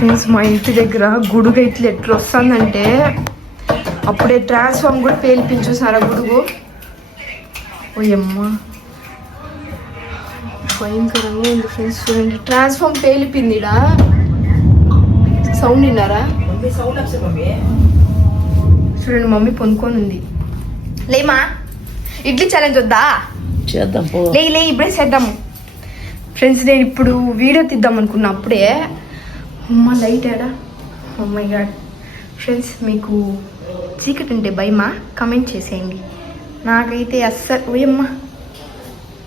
Friends మా ఇంటి దగ్గర గుడుగు ఇట్లా ఎట్లా వస్తుందంటే అప్పుడే ట్రాన్స్ఫార్మ్ కూడా పేలిపించేసారా గుడుగు. ఓయమ్మ భయంకరంగా ఉంది ఫ్రెండ్స్. చూడండి ట్రాన్స్ఫార్మ్ పేలిపిందిడా. సౌండ్ విన్నారా? చూడండి మమ్మీ పొనుకొని ఉంది. లేమా ఇడ్లీ ఛాలెంజ్ వద్దా? చేద్దాం లే ఇప్పుడే చేద్దాము ఫ్రెండ్స్. నేను ఇప్పుడు వీడియో తీద్దాం అనుకున్నా అప్పుడే అమ్మ లైట్ ఏడా. ఓ మై గాడ్ ఫ్రెండ్స్, మీకు చీకటి అంటే భయమా? కమెంట్ చేసేయండి. నాకైతే అస్సలు ఓయమ్మ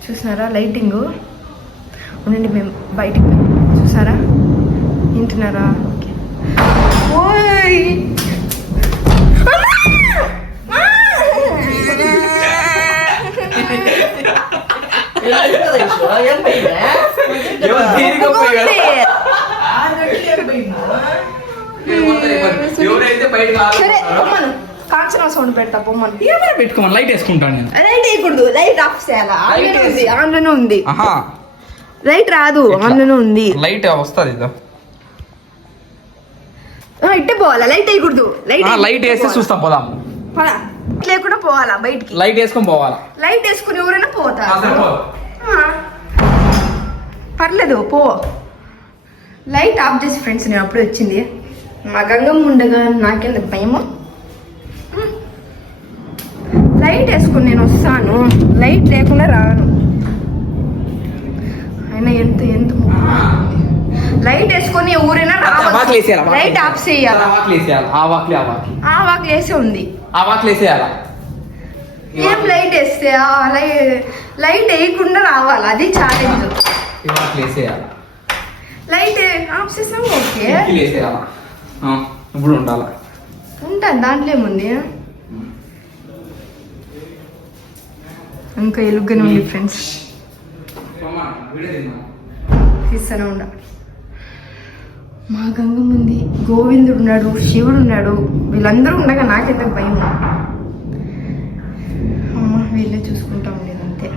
చూసినారా లైటింగ్. ఉండండి మేము బయటికి చూసారా, వింటున్నారా? ఓకే. ఓయ్ కాంచనా సౌండ్ పెడతా బొమ్మను పెట్టుకోమని. లైట్ వేసుకుంటాను నేను. లైట్ వేయకూడదు, లైట్ ఆఫ్ చేయాలా? ఆన్లోనే ఉంది. లైట్ రాదు, ఆన్లోనే ఉంది. లైట్ వస్తుంది ఇట్టే పోవాలా? లైట్ వేయకూడదు. లైట్ వేస్తే చూస్తా పోదాం. లేకుండా పోవాలా బయటికి? లైట్ వేసుకొని పోవాలా? లైట్ వేసుకుని ఎవరైనా పోతారు. పర్లేదు పో. లైట్ ఆఫ్ చేసి ఫ్రెండ్స్ నేను అప్పుడే వచ్చింది. మా గంగమ్మ ఉండగా నాకెందుకు భయమో. లైట్ వేసుకుని నేను వస్తాను, లైట్ లేకుండా రాను. అయినా ఎంత లైట్ వేసుకొని ఎవరైనా లైట్ ఆఫ్ చేయాలి. ఆ వాక్ వేసే ఉంది. ఏం లైట్ వేస్తే లైట్ వేయకుండా రావాలి, అది ఛాలెంజ్. లైట్ ఆఫ్ చేసాము ఓకే. ఇప్పుడు ఉండాలా? ఉంటాను, దాంట్లో ఏముంది. ఇంకా ఎలుగుగానే ఉంది ఫ్రెండ్స్. తీస్తూనే ఉండ. మా గంగమ్మ ఉంది, గోవిందుడు ఉన్నాడు, శివుడు ఉన్నాడు. వీళ్ళందరూ ఉండగా నాకెందుకు భయం? అమ్మ వీళ్ళే చూసుకుంటా ఉండేది అంతే.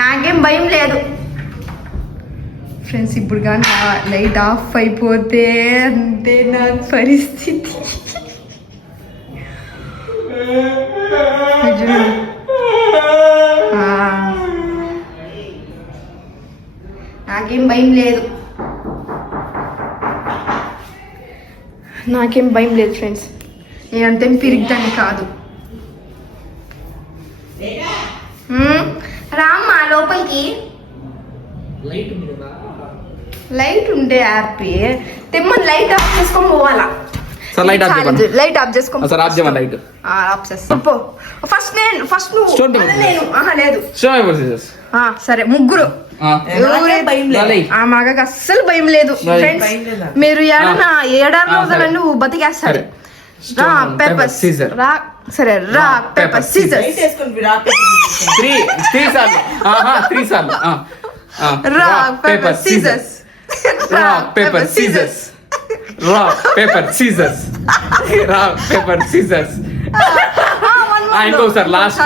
నాకేం భయం లేదు ఫ్రెండ్స్. ఇప్పుడు కానీ లైట్ ఆఫ్ అయిపోతే అంతే నా పరిస్థితి. నాకేం భయం లేదు, నాకేం భయం లేదు ఫ్రెండ్స్. నేనంతేం పిరిగిదాన్ని కాదు. రామ్మా లోపలికి. లైట్ ఉంటే హ్యాపీ తెమ్మని. లైట్ ఆఫ్ చేసుకొని పోవాలా? లైట్ ఆఫ్ చేసుకో. ఫస్ట్ లేదు. సరే ముగ్గురు. ఆ మగకి అస్సలు భయం లేదు ఫ్రెండ్స్. మీరు ఏడాది రోజులన్నీ బతికేస్తారు. రా పేపర్ సీజర్. సరే రా పేపర్ సీజర్. రా paper scissors. Rock, paper, scissors. Rock, paper, scissors. Rock, paper, scissors. Inko sir, last.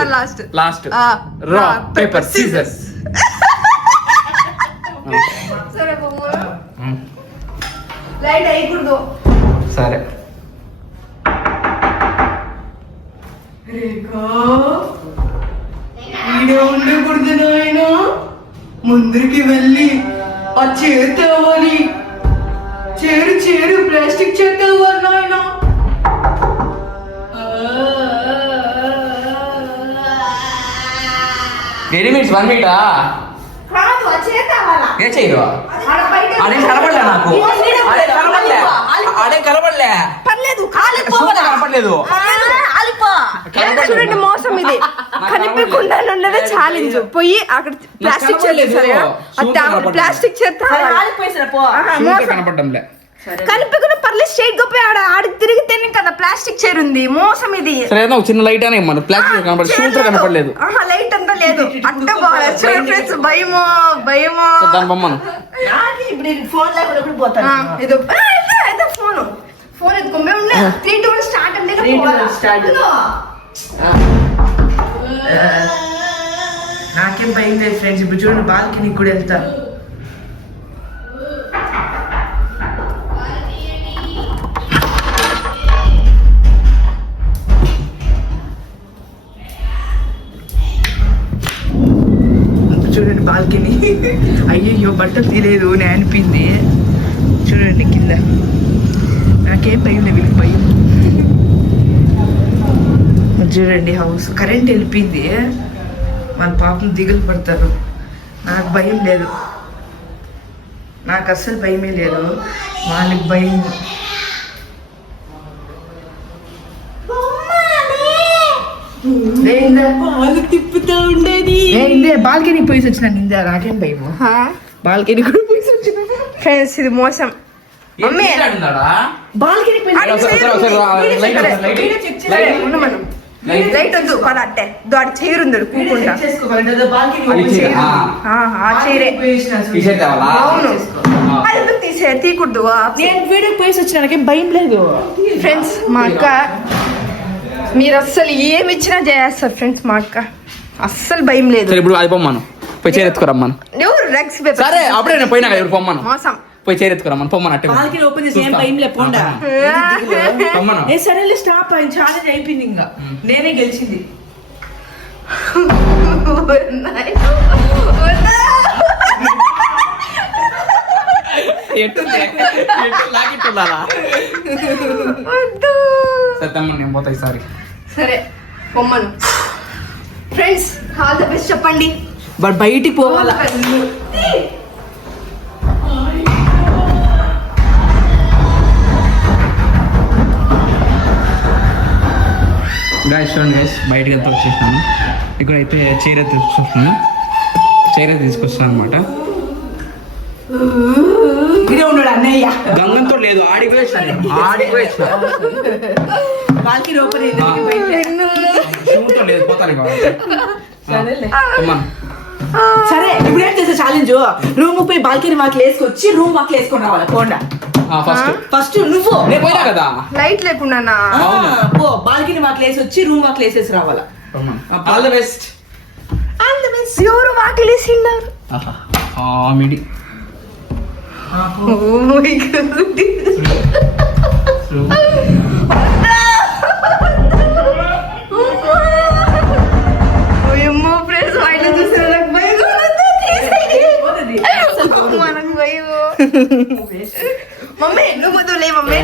Rock, paper, scissors. Sare bomo. Light ayikudu. Sare. Reko. Ide undekudu naina. Munduki velli ఆ చేతేవాలి. చేరు plastic చేతేవాలి నాయన. Readymades 1 meetha కాదు, ఆ చేతేవాలా. ఏ చేయరు? అడే కనబడలే నాకు. అడే కనబడలే. పర్లేదు కనబడలేదు. చూడండి మోసం ఇది. కనిపించకుండా ఉన్నదే ఛాలెంజ్. పోయి అక్కడ ప్లాస్టిక్ ప్లాస్టిక్ కనిపించకుండా పర్లేదు. స్ట్రైట్ గా పోయి ఆడికి తిరిగితేనే కదా ప్లాస్టిక్ చైర్ ఉంది. మోసం ఇది. చిన్న లైట్ అనే ప్లాస్టిక్ కనపడలేదు. లైట్ అంతా లేదు. అంటే భయమో ఫోన్ ఎత్తుకో. మేము 3 2 స్టార్ట్ అంటే నాకేం భయం లేదు ఫ్రెండ్స్. ఇప్పుడు చూడండి బాల్కనీ కూడా వెళ్తా. బట్టలు తీయలేదు అని అనిపింది. చూడండి కింద. నాకేం భయం లేదు, వీళ్ళకి భయం. చూడండి హౌస్ కరెంట్ వెళ్ళిపోయింది. వాళ్ళ పాపం దిగులు పడతారు. నాకు భయం లేదు, నాకు అస్సలు భయమే లేదు, వాళ్ళకి భయం. తిప్పుతూ ఉండేది. బాల్కనీ పోయి వచ్చిన నిందా, నాకేం భయం. బాల్కనీ కూడా పోయి వచ్చిన. ఫ్రెండ్స్ ఇది మోసం. మమ్మీ బాల్కనీ లైట్ వద్దు పద అట్టే అటు చైర్ ఉంది కూకుంటా. ఆ చైరే అవును, అది ఎందుకు తీయకూడదు. నేను వీడియోకి పోయి వచ్చిన, నాకేం భయం లేదు. ఫ్రెండ్స్ మా అక్క మీరు అస్సలు ఏమి ఇచ్చినా చేస్తారు. ఫ్రెండ్స్ మా అక్క అస్సలు భయం లేదు. ఇప్పుడు అది పొమ్మను, పోయి చేరెత్తుకురమ్మను. ఎవరు రెక్స్ సరే అప్పుడే నేను పోయినా కదా, పొమ్మను మోసం. పోయి చేరెత్తుకురమ్మను, పొమ్మను. అట్టే బాల్కనీ ఓపెన్ చేసి ఏం భయం లేకుండా పొమ్మను. సడన్లీ స్టాప్ అయింది, ఛార్జ్ అయిపోయింది. ఇంకా నేనే గెలిచింది. నేను పోతాయి సారీ. సరే పొమ్మను. ఫ్రెండ్స్ ఆల్ ద బెస్ట్ చెప్పండి. బట్ బయటికి పోవాలా? గాయస్ చూడండి గైస్, బయటకి వెళ్తా వచ్చేసాను. ఇక్కడైతే చీర తీసుకొస్తాను, చీర తీసుకొస్తాను అనమాట. ఇదే ఉన్నాడు అన్నయ్య. గంగంతో లేదు, ఆడికి బాల్కనీ ఓపెన్ లేదు, పోతాను కావాలి. సరే ఇప్పుడు ఏం చేసే ఛాలెంజ్, రూమ్ పోయి బాల్కనీ వాకిలు వేసుకొచ్చి రూమ్ వాకిలు వేసుకొని రావాలి. పోండా ఫస్ట్ నువ్వు పోయినా కదా, లైట్ లేకుండా పో బాల్కనీ వాకిలు వేసి వచ్చి రూమ్ వాకిలు వేసేసి రావాలా. All the best. ఎవరు వాకిలు వేసిండారు? కామెడీ. మమ్మీ నువ్వు లే మమ్మీ,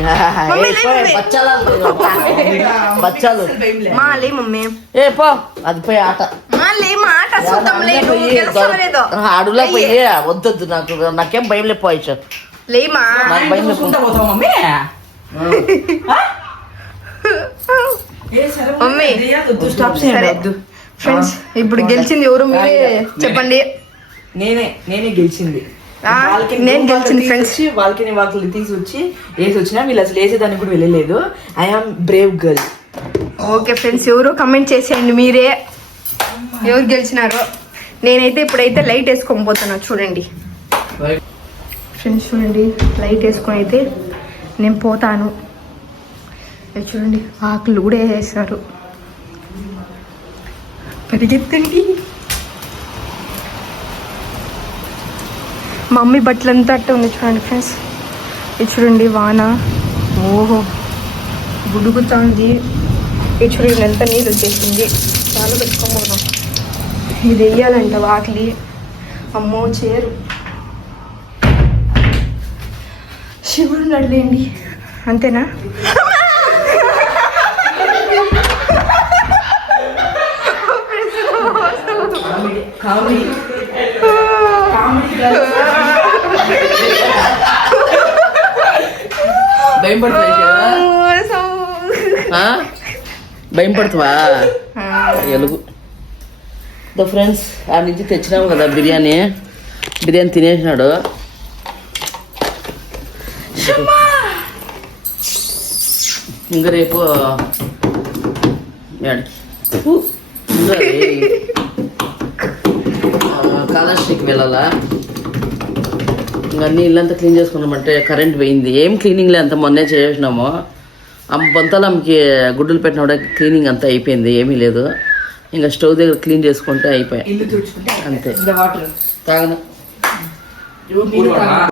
మా లే మమ్మీ, ఏ పో అది పోయి ఆట మా లే మా ఆట చూద్దాం. లేదు గెలుస్తామలేదో అడుగులో పోయి వద్దొద్దు, నాకేం భయం లేదు. పోయి లేమా భయం మమ్మీ. మమ్మీ సరే ఫ్రెండ్స్, ఇప్పుడు గెలిచింది ఎవరు మీరే చెప్పండి. నేనే గెలిచింది. నేను గెలిచింది ఫ్రెండ్స్. బాల్కనీ వాకిలు తీసి వచ్చి వేసి వచ్చినా వీళ్ళు అసలు వేసేదానికి కూడా వెళ్ళలేదు. I'm Brave girl. Okay friends, ఎవరో కమెంట్ చేసేయండి మీరే ఎవరు గెలిచినారో. నేనైతే ఇప్పుడైతే లైట్ వేసుకొని పోతున్నా. చూడండి ఫ్రెండ్స్, చూడండి లైట్ వేసుకొని అయితే నేను పోతాను. చూడండి ఆకులు కూడా వేసేసారు. పరిగెత్తండి. మా మమ్మీ బట్టలంతా అట్టే ఉంది చూడండి ఫ్రెండ్స్. ఇది చూడండి వాన, ఓహో గుడుగుతుంది. ఇది చూడండి ఎంత నీళ్ళు వచ్చేసింది. చాలా పెట్టుకోమన్నాం. ఇది వెయ్యాలంట వాకిలి. అమ్మో చేరు. శివుడు నడలేండి అంతేనా? భయం పడుతువా? ఎలుగు. ఫ్రెండ్స్ ఆ నుంచి తెచ్చినాము కదా బిర్యానీ తినేసినాడు. ఇంకా రేపు కాళహస్తికి వెళ్ళాలా. ఇంకా అన్ని ఇల్లంతా క్లీన్ చేసుకున్నామంటే కరెంట్ పోయింది. ఏం క్లీనింగ్ లే, అంత మొన్నే చేసినాము. బొంతలమ్మకి గుడ్డలు పెట్టిన క్లీనింగ్ అంతా అయిపోయింది, ఏమీ లేదు. ఇంకా స్టవ్ దగ్గర క్లీన్ చేసుకుంటే అయిపోయాయి అంతే. తాగను.